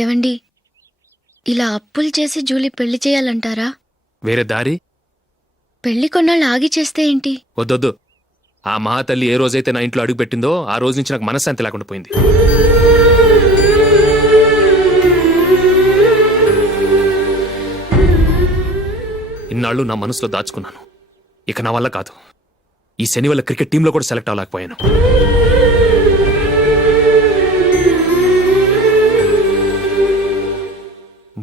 ఏవండి, ఇలా అప్పులు చేసి జూలీ పెళ్లి చేయాలంటారా? వేరే దారి? పెళ్లి కొన్నాళ్ళు ఆగి చేస్తే ఏంటి? వద్దొద్దు. ఆ మహాతల్లి ఏ రోజైతే నా ఇంట్లో అడుగు పెట్టిందో ఆ రోజు నుంచి నాకు మనశ్శాంతి లేకుండా పోయింది. ఇన్నాళ్ళు నా మనసులో దాచుకున్నాను. ఇక నా వల్ల కాదు. ఈ శని వల్ల క్రికెట్ టీంలో కూడా సెలెక్ట్ అవ్వలేకపోయాను.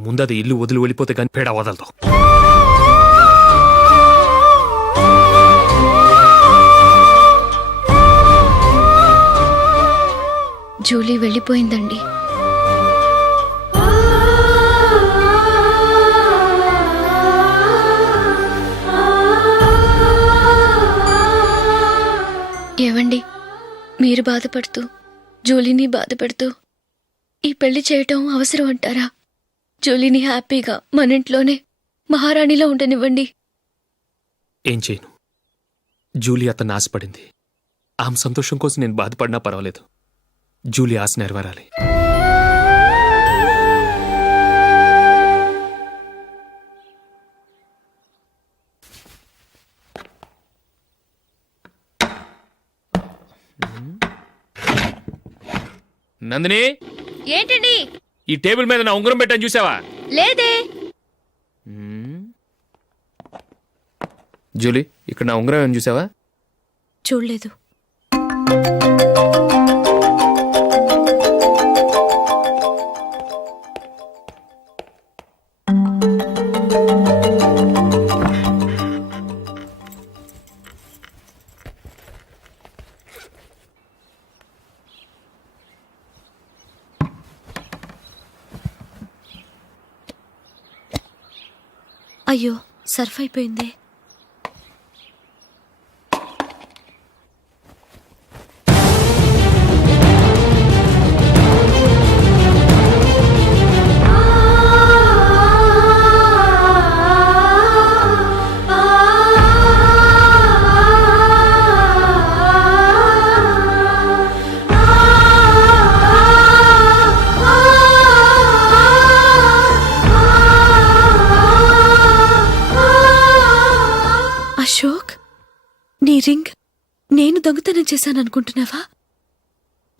ముందది ఇల్లు వదిలి వెళ్ళిపోతే కానీ పేడ వదలదు. జూలీ వెళ్ళిపోయిందండి. ఏవండి, మీరు బాధపడుతూ జూలీని బాధపెడుతూ ఈ పెళ్లి చేయటం అవసరం అంటారా? జూలీని హ్యాపీగా మన ఇంట్లోనే మహారాణిలో ఉండనివ్వండి. ఏం చేయను? జూలీ అతన్ని ఆశపడింది. ఆమె సంతోషం కోసం నేను బాధపడినా పర్వాలేదు. జూలీ ఆశ నెరవేరాలి. నందిని, ఏంటండి? ఈ టేబుల్ మీద నా ఉంగరం పెట్టాను చూసావా? లేదే. జూలీ, ఇక్కడ నా ఉంగరం ఏమని చూసావా? చూడలేదు. అయ్యో, సర్ఫ్ అయిపోయిందే. అశోక్, నీ రింగ్ నేను దొంగతనం చేశాననుకుంటున్నావా?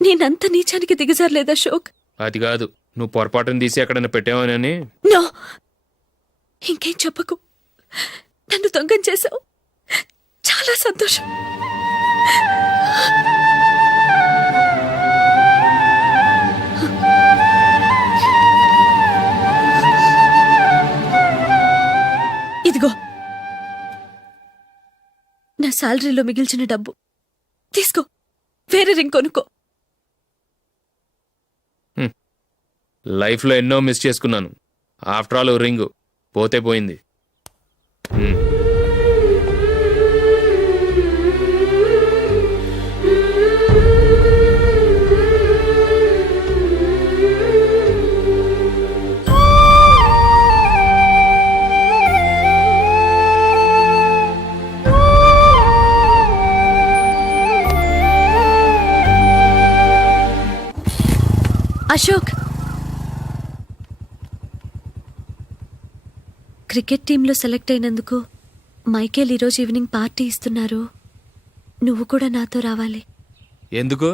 నేనంత నీచానికి దిగజారలేదు అశోక్. అది కాదు, నువ్వు పొరపాటును తీసి ఎక్కడైనా పెట్టావని. నో, ఇంకేం చెప్పకు. నన్ను దొంగం చేశావు. చాలా సంతోషం. ఇదిగో నా శాలరీలో మిగిల్చిన డబ్బు తీసుకో. వేరే రింగ్ కొనుక్కో. లైఫ్లో ఎన్నో మిస్ చేసుకున్నాను. ఆఫ్టర్ ఆల్ రింగ్ పోతే పోయింది. అశోక్, క్రికెట్ టీంలో సెలెక్ట్ అయినందుకు మైకేల్ ఈరోజు ఈవినింగ్ పార్టీ ఇస్తున్నారు. నువ్వు కూడా నాతో రావాలి. ఎందుకు?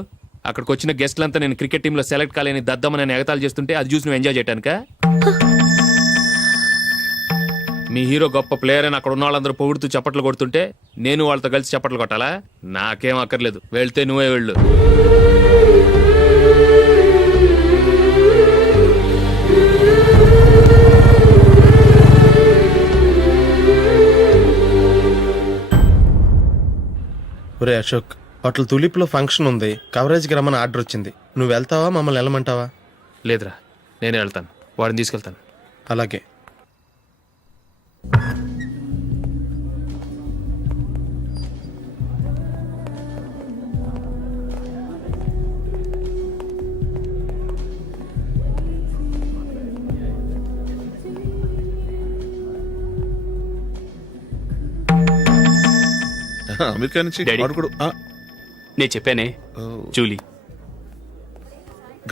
అక్కడికి వచ్చిన గెస్ట్లంతా నేను క్రికెట్ టీంలో సెలెక్ట్ కాలేని దద్దమని ఎగతాలు చేస్తుంటే అది చూసి నువ్వు ఎంజాయ్ చేయటానికా? మీ హీరో గొప్ప ప్లేయర్ అని అక్కడ ఉన్న వాళ్ళందరూ పొగుడుతూ చప్పట్లు కొడుతుంటే నేను వాళ్ళతో కలిసి చప్పట్లు కొట్టాలా? నాకేం అక్కర్లేదు. వెళ్తే నువ్వే వెళ్ళు. ఒరే అశోక్, హోటల్ తులిప్లో ఫంక్షన్ ఉంది. కవరేజ్కి రమ్మని ఆర్డర్ వచ్చింది. నువ్వు వెళ్తావా, మమ్మల్ని వెళ్ళమంటావా? లేదురా, నేనే వెళ్తాను. వాడిని తీసుకెళ్తాను. అలాగే. అమెరికా నుంచి డాడీ. వాడు కూడా నేను చెప్పానే, Julie.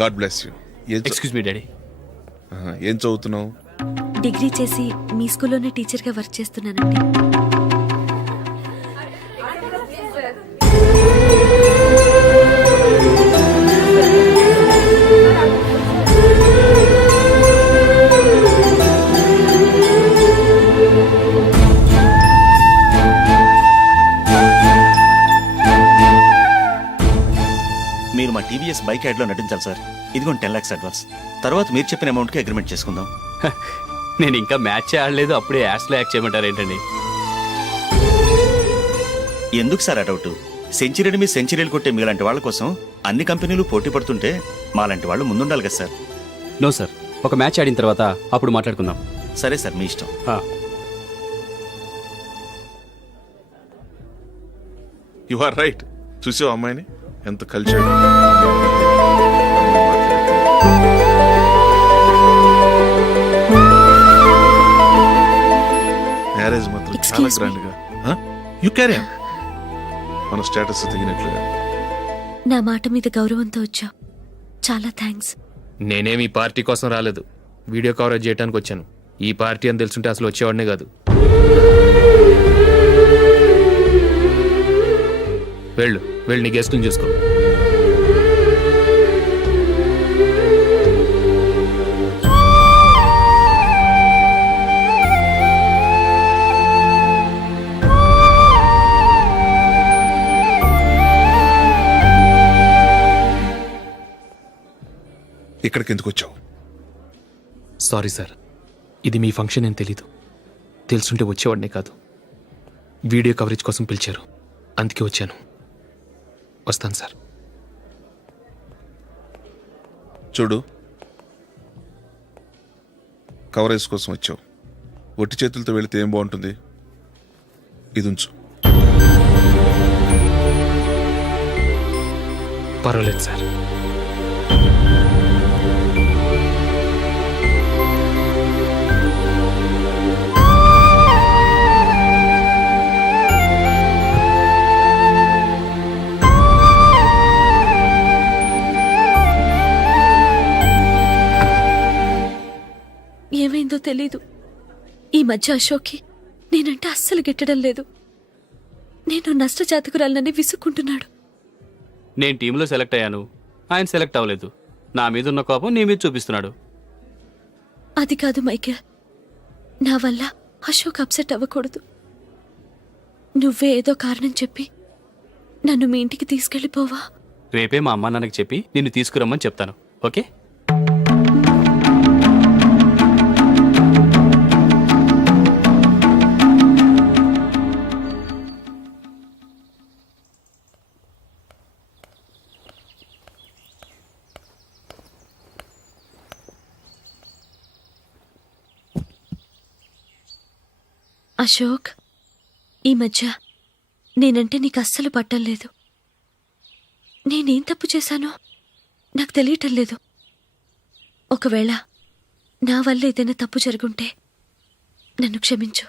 God bless you. Excuse me daddy. ఏం చదువుతున్నావు? డిగ్రీ చేసి మీ స్కూల్లోనే టీచర్గా వర్క్ చేస్తున్నానండి. మీరు మా టీవీఎస్ బైక్ యాడ్లో నటించాలి సార్. ఇదిగోండి 10 lakhs అడ్వాన్స్. తర్వాత మీరు చెప్పిన అమౌంట్కి అగ్రిమెంట్ చేసుకుందాం. నేను ఇంకా మ్యాచ్ ఆడలేదు, అప్పుడే యాడ్స్లో యాక్ట్ చేయమంటారు ఏంటండి? ఎందుకు సార్ ఆ డౌట్? సెంచరీని మీ సెంచరీలు కొట్టే మీలాంటి వాళ్ళ కోసం అన్ని కంపెనీలు పోటీ పడుతుంటే మాలాంటి వాళ్ళు ముందుండాలి కదా సార్. నో సార్, ఒక మ్యాచ్ ఆడిన తర్వాత అప్పుడు మాట్లాడుకుందాం. సరే సార్, మీ ఇష్టం. You are right. చూసావు అమ్మాయిని ఎంత కలిసాడు. మ్యారేజ్ మాత్రం చాలా Excuse me. గ్రాండ్ గా. You carry on. మన స్టేటస్ తగినట్లుగా. నా మాట మీద గౌరవంతో వచ్చావు, చాలా థ్యాంక్స్. నేనేమి ఈ పార్టీ కోసం రాలేదు, వీడియో కవరేజ్ చేయడానికి వచ్చాను. ఈ పార్టీ అని తెలుసుంటే అసలు వచ్చేవాడినే కాదు. వెళ్ళు వెళ్ళి నీ గెస్ట్ని చూసుకో. ఇక్కడికి ఎందుకు వచ్చావు? సారీ సార్, ఇది మీ ఫంక్షన్ అని తెలీదు. తెలుసుంటే వచ్చేవాడినే కాదు. వీడియో కవరేజ్ కోసం పిలిచారు, అందుకే వచ్చాను. వస్తాను సార్. చూడు, కవరేజ్ కోసం వచ్చావు. ఒట్టి చేతులతో వెళితే ఏం బాగుంటుంది? ఇది ఉంచు. పర్వాలేదు సార్. ఏమైందో తెలీదు, ఈ మధ్య అశోక్కి నేనంటే అస్సలు గిట్టడం లేదు. నేను నష్టజాతకురాలనని విసుక్కుంటున్నాడు. నేను టీంలో సెలెక్ట్ అయ్యాను, ఆయన సెలెక్ట్ అవ్వలేదు. నా మీద ఉన్న కోపం నీ మీద చూపిస్తున్నాడు. అది కాదు మైకేల్, నా వల్ల అశోక్ అప్సెట్ అవ్వకూడదు. నువ్వే ఏదో కారణం చెప్పి నన్ను మీ ఇంటికి తీసుకెళ్ళిపోవా? రేపే మా అమ్మ నాన్నకి చెప్పి నిన్ను తీసుకురమ్మని చెప్తాను. ఓకే? అశోక్, ఈ మధ్య నేనంటే నీకు అస్సలు పట్టం లేదు. నేనేం తప్పు చేశానో నాకు తెలియటం లేదు. ఒకవేళ నా వల్ల ఏదైనా తప్పు జరుగుంటే నన్ను క్షమించు.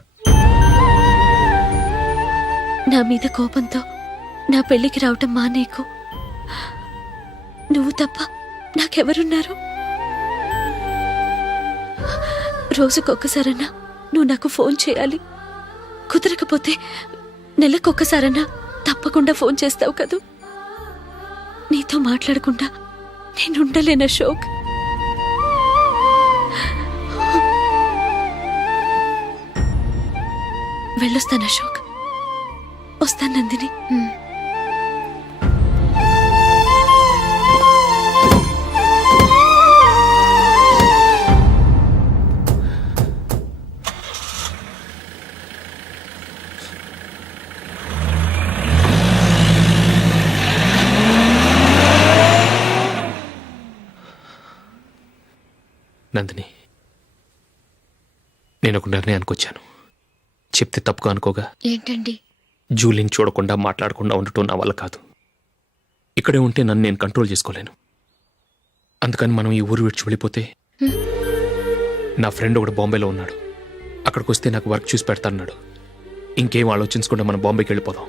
నా మీద కోపంతో నా పెళ్లికి రావటం మానేకు. నువ్వు తప్ప నాకెవరున్నారు? రోజుకొక్కసారన్నా నువ్వు నాకు ఫోన్ చేయాలి. కుదరకపోతే నెలకొక్కసారన్నా తప్పకుండా ఫోన్ చేస్తావు కదూ. నీతో మాట్లాడకుండా నేనుండలేను అశోక్. వెళ్ళొస్తాను అశోక్. వస్తాను నందిని. నందిని, నేను ఒక నిర్ణయానికి వచ్చాను. చెప్తే తప్పుగా అనుకోగా. ఏంటండి? జూలీని చూడకుండా మాట్లాడకుండా ఉండటం నా వల్ల కాదు. ఇక్కడే ఉంటే నన్ను నేను కంట్రోల్ చేసుకోలేను. అందుకని మనం ఈ ఊరు విడిచి వెళ్ళిపోతే, నా ఫ్రెండ్ ఒకడు బాంబేలో ఉన్నాడు, అక్కడికి వస్తే నాకు వర్క్ చూసి పెడతాన్నాడు. ఇంకేం ఆలోచించకుండా మనం బాంబేకి వెళ్ళిపోదాం.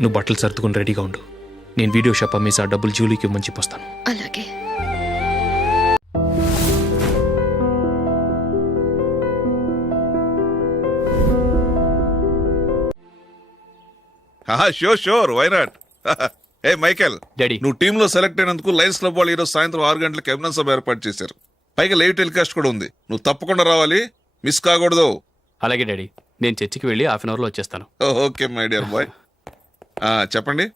నువ్వు బట్టలు సర్దుకుని రెడీగా ఉండు. నేను వీడియో షాప్ అమ్మేసి ఆ డబ్బులు జూలీకి ఇవ్వమని చెప్పొస్తాను. అలాగే. Sure sure why not. ఏ మైకేల్, డాడీ. నువ్వు టీంలో సెలెక్ట్ అయినందుకు లయన్స్ క్లబ్ వాళ్ళు ఈరోజు సాయంత్రం 6 గంటలకు అభినందన సభ ఏర్పాటు చేశారు. పైగా లైవ్ టెలికాస్ట్ కూడా ఉంది. నువ్వు తప్పకుండా రావాలి, మిస్ కాకూడదు. అలాగే డాడీ, నేను చర్చికి వెళ్ళి హాఫ్ అన్ అవర్లో వచ్చేస్తాను. Okay my dear bye. చెప్పండి.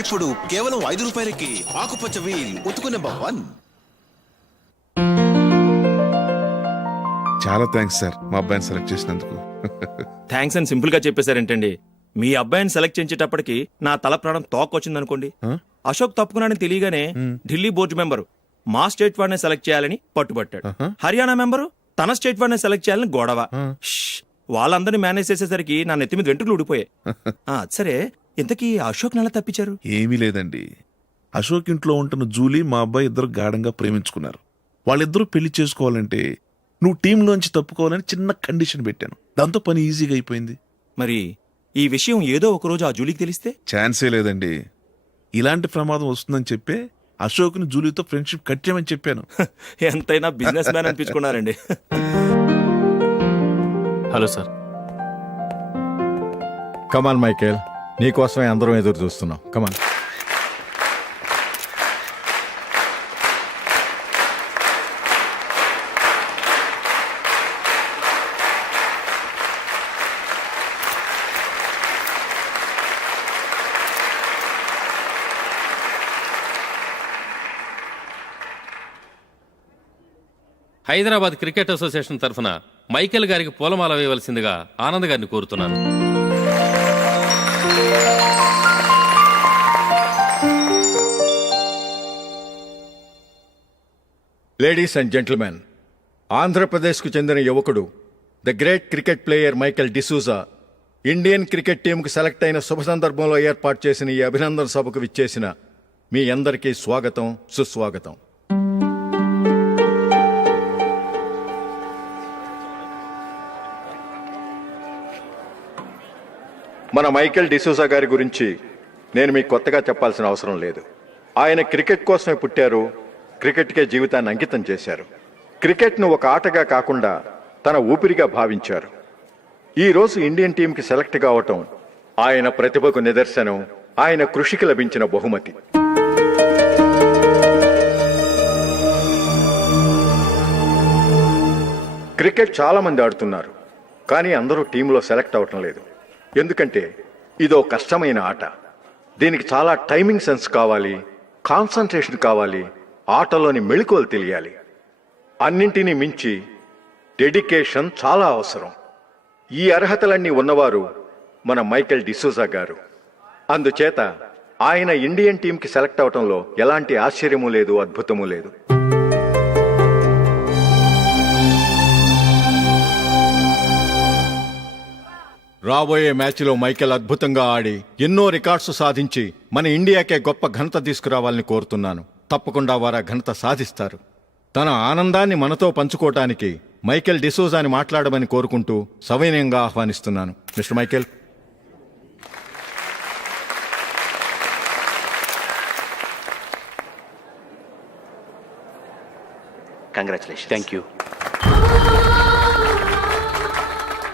ఇప్పుడు కేవలం 5 రూపాయలకి ఆకుపచ్చ వీల్ ఉతుకు నెంబర్ 1. చాలా థ్యాంక్స్ సార్ మా అబ్బాయిని సెలెక్ట్ చేసినందుకు. థ్యాంక్స్ అని సింపుల్ గా చెప్పేశారేంటండి. మీ అబ్బాయిని సెలెక్ట్ చేసేటప్పటికి నా తల ప్రాణం తోకొచ్చిందనుకోండి. అశోక్ తప్పుకున్నాడని తెలియగానే ఢిల్లీ బోర్డు మెంబరు మా స్టేట్ వాడిని సెలెక్ట్ చేయాలని పట్టుబట్టాడు. హర్యానా మెంబరు తన స్టేట్ వాడిని సెలెక్ట్ చేయాలని గొడవ. వాళ్ళందరినీ మేనేజ్ చేసేసరికి నా నెత్తి మీద వెంట్రుకలు ఊడిపోయాయి. సరే, ఇంతకీ అశోక్ నెల తప్పించారు? ఏమీ లేదండి. అశోక్ ఇంట్లో ఉంటున్న జూలీ మా అబ్బాయి ఇద్దరు గాఢంగా ప్రేమించుకున్నారు. వాళ్ళిద్దరూ పెళ్లి చేసుకోవాలంటే నువ్వు టీంలోంచి తప్పుకోవాలని చిన్న కండిషన్ పెట్టాను. దాంతో పని ఈజీగా అయిపోయింది. మరి ఈ విషయం ఏదో ఒక రోజు ఆ జూలీకి తెలిస్తే? ఛాన్సే లేదండి. ఇలాంటి ప్రమాదం వస్తుందని చెప్పే అశోక్ని జూలీతో ఫ్రెండ్షిప్ కట్ చేయమని చెప్పాను. ఎంతైనా బిజినెస్ మ్యాన్ అనిపించుకున్నారండి. Hello sir. కమాన్ మైకేల్, నీకోసమే అందరం ఎదురు చూస్తున్నాం. కమాన్. హైదరాబాద్ క్రికెట్ అసోసియేషన్ తరఫున మైకేల్ గారికి పూలమాల వేయవలసిందిగా ఆనంద్ గారిని కోరుతున్నాను. లేడీస్ అండ్ జెంటిల్మెన్, ఆంధ్రప్రదేశ్కు చెందిన యువకుడు the great cricket player Michael D'Souza Indian cricket టీంకు సెలెక్ట్ అయిన శుభ సందర్భంలో ఏర్పాటు చేసిన ఈ అభినందన సభకు విచ్చేసిన మీ అందరికీ స్వాగతం, సుస్వాగతం. మన మైకేల్ డిసూజా గారి గురించి నేను మీకు కొత్తగా చెప్పాల్సిన అవసరం లేదు. ఆయన క్రికెట్ కోసమే పుట్టారు, క్రికెట్కే జీవితాన్ని అంకితం చేశారు. క్రికెట్ను ఒక ఆటగా కాకుండా తన ఊపిరిగా భావించారు. ఈరోజు ఇండియన్ టీంకి సెలెక్ట్ కావటం ఆయన ప్రతిభకు నిదర్శనం, ఆయన కృషికి లభించిన బహుమతి. క్రికెట్ చాలా మంది ఆడుతున్నారు, కానీ అందరూ టీంలో సెలెక్ట్ అవటం లేదు. ఎందుకంటే ఇదో కష్టమైన ఆట. దీనికి చాలా టైమింగ్ సెన్స్ కావాలి, కాన్సన్ట్రేషన్ కావాలి, ఆటలోని మెళకువలు తెలియాలి. అన్నింటినీ మించి డెడికేషన్ చాలా అవసరం. ఈ అర్హతలన్నీ ఉన్నవారు మన మైకేల్ డిసూజా గారు. అందుచేత ఆయన ఇండియన్ టీంకి సెలెక్ట్ అవటంలో ఎలాంటి ఆశ్చర్యమూ లేదు, అద్భుతమూ లేదు. రాబోయే మ్యాచ్లో మైకేల్ అద్భుతంగా ఆడి ఎన్నో రికార్డ్స్ సాధించి మన ఇండియాకే గొప్ప ఘనత తీసుకురావాలని కోరుతున్నాను. తప్పకుండా వారు ఆ ఘనత సాధిస్తారు. తన ఆనందాన్ని మనతో పంచుకోవటానికి మైకేల్ డిసూజాని మాట్లాడమని కోరుకుంటూ సవినయంగా ఆహ్వానిస్తున్నాను. Mister Michael. Congratulation. Thank you.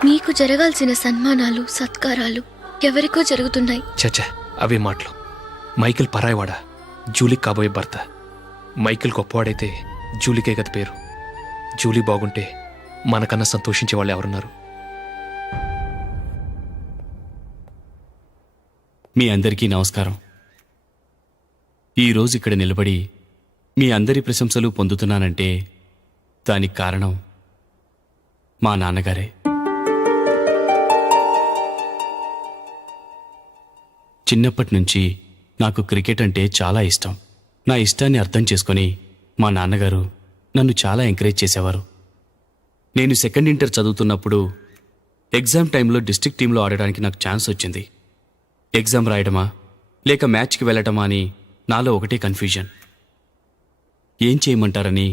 మీకు జరగాల్సిన సన్మానాలు, సత్కారాలు ఎవరికో జరుగుతున్నాయి. చచ్చా, అవే మాటలు. మైకేల్ పరాయవాడా, జూలీకి కాబోయే భర్త. మైకేల్ గొప్పవాడైతే జూలీకే గత పేరు. జూలీ బాగుంటే మనకన్నా సంతోషించే వాళ్ళు ఎవరున్నారు? మీ అందరికీ నమస్కారం. ఈరోజు ఇక్కడ నిలబడి మీ అందరి ప్రశంసలు పొందుతున్నానంటే దానికి కారణం మా నాన్నగారే. చిన్నప్పటి నుంచి నాకు క్రికెట్ అంటే చాలా ఇష్టం. నా ఇష్టాన్ని అర్థం చేసుకొని మా నాన్నగారు నన్ను చాలా ఎంకరేజ్ చేసేవారు. నేను సెకండ్ ఇంటర్ చదువుతున్నప్పుడు ఎగ్జామ్ టైంలో డిస్ట్రిక్ట్ టీంలో ఆడడానికి నాకు ఛాన్స్ వచ్చింది. ఎగ్జామ్ రాయడమా, లేక మ్యాచ్కి వెళ్ళటమా అని నాలో ఒకటే కన్ఫ్యూజన్. ఏం చేయమంటారని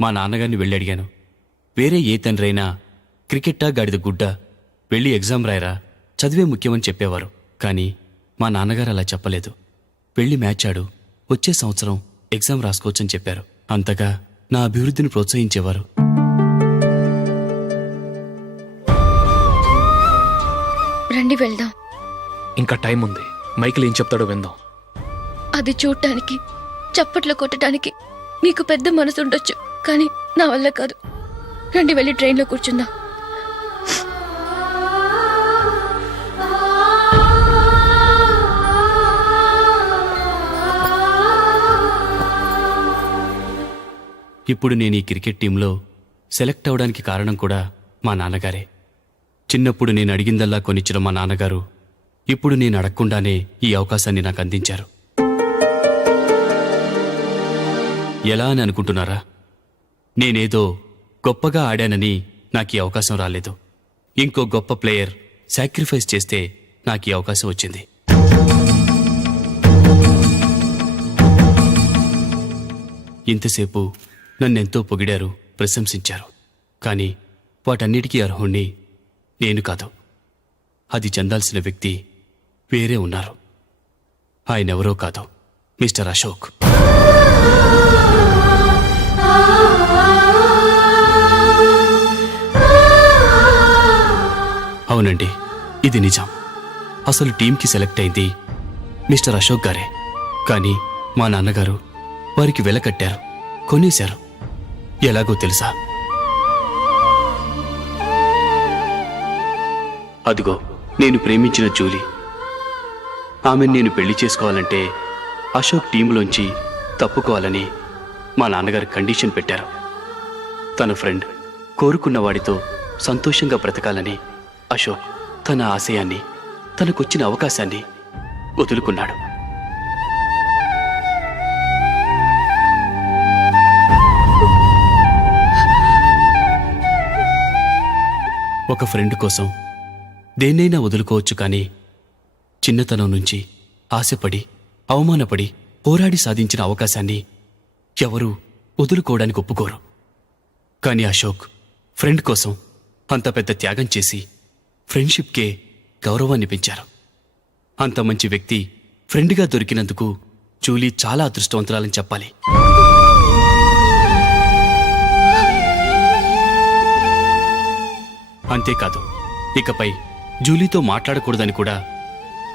మా నాన్నగారిని వెళ్ళి అడిగాను. వేరే ఏ తండ్రైనా క్రికెట్టా గాడిద గుడ్డ, వెళ్ళి ఎగ్జామ్ రాయరా, చదివే ముఖ్యమని చెప్పేవారు. కానీ మా నాన్నగారు అలా చెప్పలేదు. వెళ్ళి మ్యాచ్ ఆడు, వచ్చే సంవత్సరం ఎగ్జామ్ రాసుకోవచ్చని చెప్పారు. అంతగా నా అభివృద్ధిని ప్రోత్సహించేవారు. రండి వెళ్దాం. ఇంకా టైం ఉంది. మైకిల్ ఏం చెప్తాడో విందాం. అది చూడటానికి, చప్పట్లు కొట్టడానికి నీకు పెద్ద మనసు ఉండొచ్చు, కానీ నా వల్ల కాదు. రండి వెళ్ళి ట్రైన్లో కూర్చుందాం. ఇప్పుడు నేను ఈ క్రికెట్ టీంలో సెలెక్ట్ అవడానికి కారణం కూడా మా నాన్నగారే. చిన్నప్పుడు నేను అడిగిందల్లా కొనిచ్చిన మా నాన్నగారు ఇప్పుడు నేను అడగకుండానే ఈ అవకాశాన్ని నాకు అందించారు. ఎలా అని అనుకుంటున్నారా? నేనేదో గొప్పగా ఆడానని నాకు ఈ అవకాశం రాలేదు. ఇంకో గొప్ప ప్లేయర్ సాక్రిఫైస్ చేస్తే నాకు ఈ అవకాశం వచ్చింది. ఇంతసేపు నన్నెంతో పొగిడారు, ప్రశంసించారు. కానీ వాటన్నిటికీ అర్హుణ్ణి నేను కాదు. అది చెందాల్సిన వ్యక్తి వేరే ఉన్నారు. ఆయనెవరో కాదు, మిస్టర్ అశోక్. అవునండి, ఇది నిజం. అసలు టీంకి సెలెక్ట్ అయింది మిస్టర్ అశోక్ గారే. కానీ మా నాన్నగారు వారికి వెలకట్టారు, కొనేశారు. ఎలాగో తెలుసా? అదిగో నేను ప్రేమించిన జూలీ. ఆమెను నేను పెళ్లి చేసుకోవాలంటే అశోక్ టీంలోంచి తప్పుకోవాలని మా నాన్నగారు కండిషన్ పెట్టారు. తన ఫ్రెండ్ కోరుకున్న వాడితో సంతోషంగా బ్రతకాలని అశోక్ తన ఆశయాన్ని, తనకొచ్చిన అవకాశాన్ని వదులుకున్నాడు. ఒక ఫ్రెండ్ కోసం దేన్నైనా వదులుకోవచ్చు, కానీ చిన్నతనం నుంచి ఆశపడి, అవమానపడి, పోరాడి సాధించిన అవకాశాన్ని ఎవరూ వదులుకోవడానికి ఒప్పుకోరు. కానీ అశోక్ ఫ్రెండ్ కోసం అంత పెద్ద త్యాగం చేసి ఫ్రెండ్షిప్కే గౌరవాన్ని పెంచారు. అంత మంచి వ్యక్తి ఫ్రెండ్గా దొరికినందుకు జూలీ చాలా అదృష్టవంతురాలని చెప్పాలి. అంతేకాదు, ఇకపై జూలీతో మాట్లాడకూడదని కూడా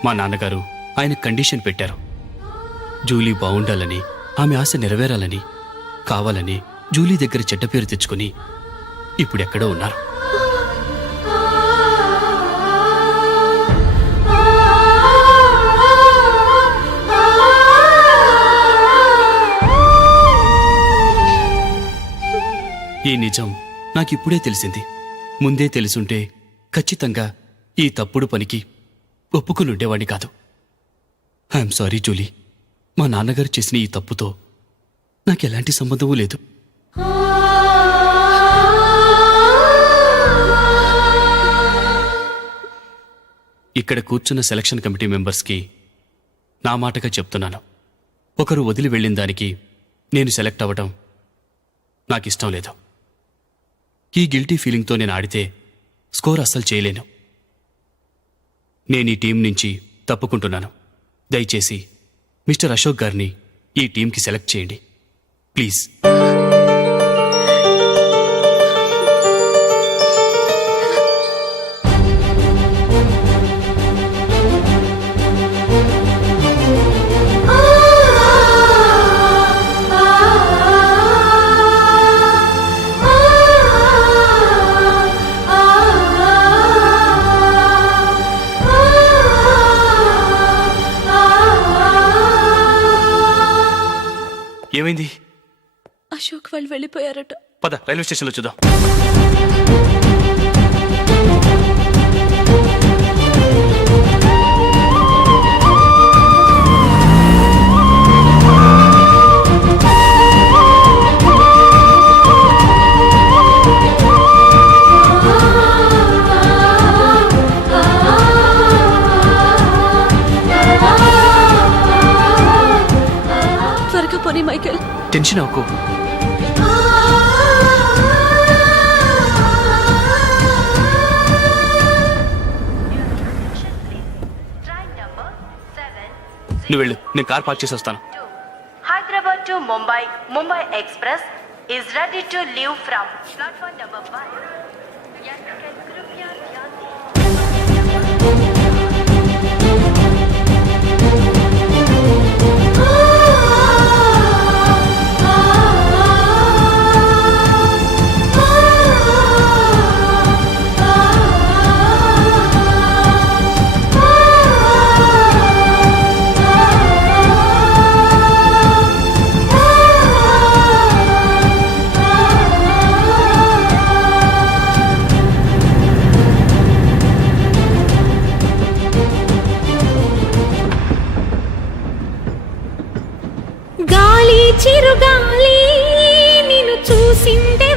మా నాన్నగారు ఆయన కండిషన్ పెట్టారు. జూలీ బాగుండాలని, ఆమె ఆశ నెరవేరాలని, కావాలని జూలీ దగ్గర చెడ్డ పేరు తెచ్చుకుని ఇప్పుడెక్కడో ఉన్నారు. ఈ నిజం నాకిప్పుడే తెలిసింది. ముందే తెలుసుంటే ఖచ్చితంగా ఈ తప్పుడు పనికి ఒప్పుకుని ఉండేవాడిని కాదు. I'm sorry Julie. మా నాన్నగారు చేసిన ఈ తప్పుతో నాకెలాంటి సంబంధమూ లేదు. ఇక్కడ కూర్చున్న సెలక్షన్ కమిటీ మెంబర్స్కి నా మాటగా చెప్తున్నాను. ఒకరు వదిలి వెళ్ళిన దానికి నేను సెలెక్ట్ అవ్వడం నాకిష్టం లేదు. ఈ గిల్టీ ఫీలింగ్తో నేను ఆడితే స్కోర్ అస్సలు చేయలేను. నేను ఈ టీం నుంచి తప్పుకుంటున్నాను. దయచేసి మిస్టర్ అశోక్ గారిని ఈ టీంకి సెలెక్ట్ చేయండి ప్లీజ్. ఏమైంది? అశోక్ వాళ్ళు వెళ్ళిపోయారట. పద రైల్వే స్టేషన్లో చూద్దాం. టెన్షన్ అవ్వకు. నువ్వు వెళ్ళు, నేను కార్ పార్క్ చేసి వస్తాను. Hyderabad to Mumbai, Mumbai Express is ready to leave from platform number 1. यात्रिगण कृपया ध्यान दें. గాలి చిరుగాలి నిన్ను చూసిందే